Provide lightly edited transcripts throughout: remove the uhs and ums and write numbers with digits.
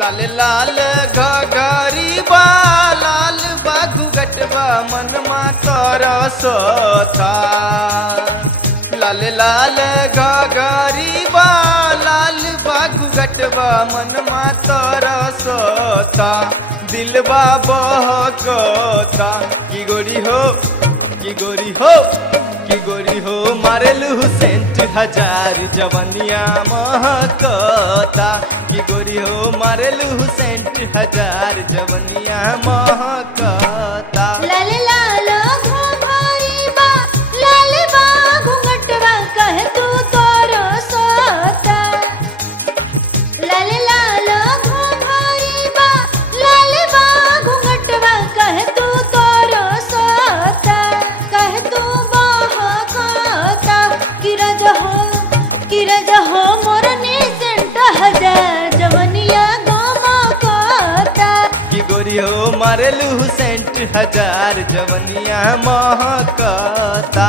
लाल लाल घघरी बा लाल बाघुगटवा मनमा तरसता लाल लाल घघरी बा लाल बाघुगटवा मनमा तरसता दिलबा बहकता की गोरी हो की गोरी हो की गोरी हो मारेलू सेंट हजार जवनिया महकता की गोरी हो मारेलू सेंट हजार जवनिया महकता लाल लाल घोघरी बा लाल बा घुंघटवा कह तू तोरो सोता लाल लाल घोघरी बा लाल बा घुंघटवा कह तू तोरो सोता कह तू बहकता किरज हो मोरनी सेंट हजार जवनिया गमकता की गोरी हो मारेलू सेंट हजार जवनिया महकता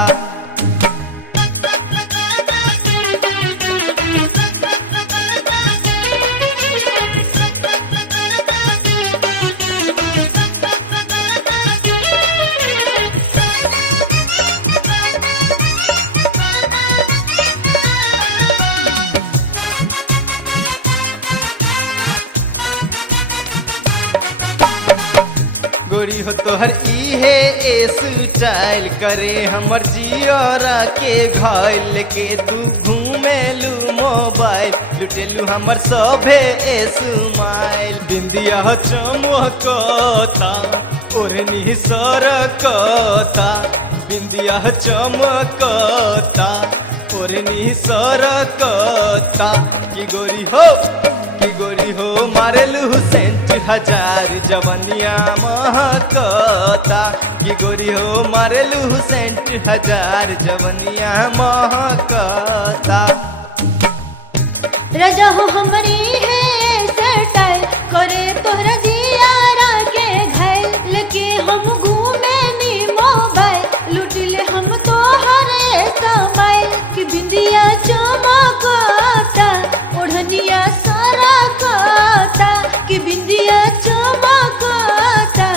गोरी हो तोहर इहे स्टाइल करे हमर जियरा के घायल के तू घूमेलू मोबाइल लुटेलू हमर सभे स्माइल बिंदिया चमकता ओढ़नी सरकता बिंदिया चमकता ओढ़नी सरकता की गोरी हो मारेलू सेंट हजार जवनिया महकता की गोरी हो मारेलू सेंट हजार जवनिया महकता रजा हो हमारी है स्टाइल करे तोहरा जियारा के घायल लेके हम घूमे नी मोबाइल लुटिले हम तोहर समाइल कि बिंदिया चमकता ओढ़निया सरकता कि बिंदिया चमकता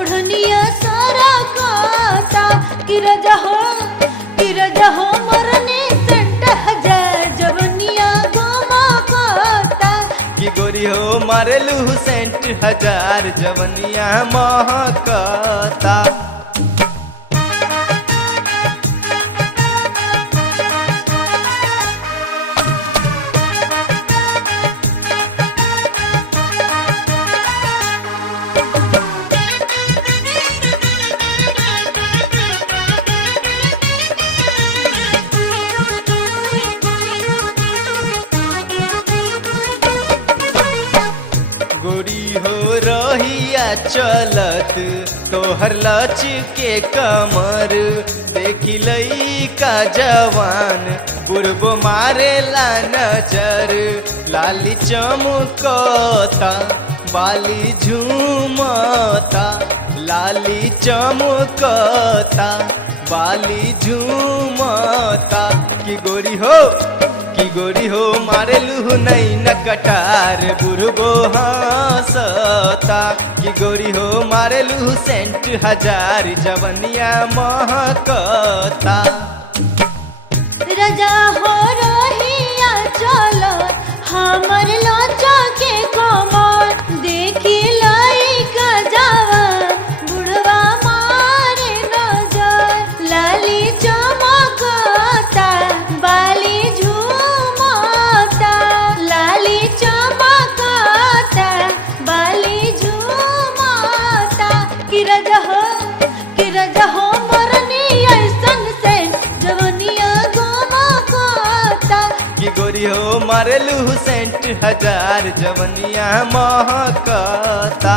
ओढ़निया सरकता कि रजा हो मरने सेंट हजार जवनिया गमकता की गोरी हो मारेलू सेंट हजार जवनिया महकता गोरी हो रहिया चलत तोहर लच के कमर देखी लई का जवान बुढ़बो मारेला नजर लाली चमकता बाली झूमता लाली चमकता बाली झूमता की गोरी हो मारेलू नहीं न कटार बुढ़बो हंसता की गोरी हो मारेलू सेंट हजार जवनिया महकता रजा हो रहिया चलो हमर लचा के कमर देखी लइका जवान बुढ़वा मारे नजर लाली चमकता बाली झूमता लाली चमकता बाली झूमता कि रजा हो मरनी ऐसन से जवनिया गमकता की गोरी हो मारेलू सेंट हजार जवनिया महकता।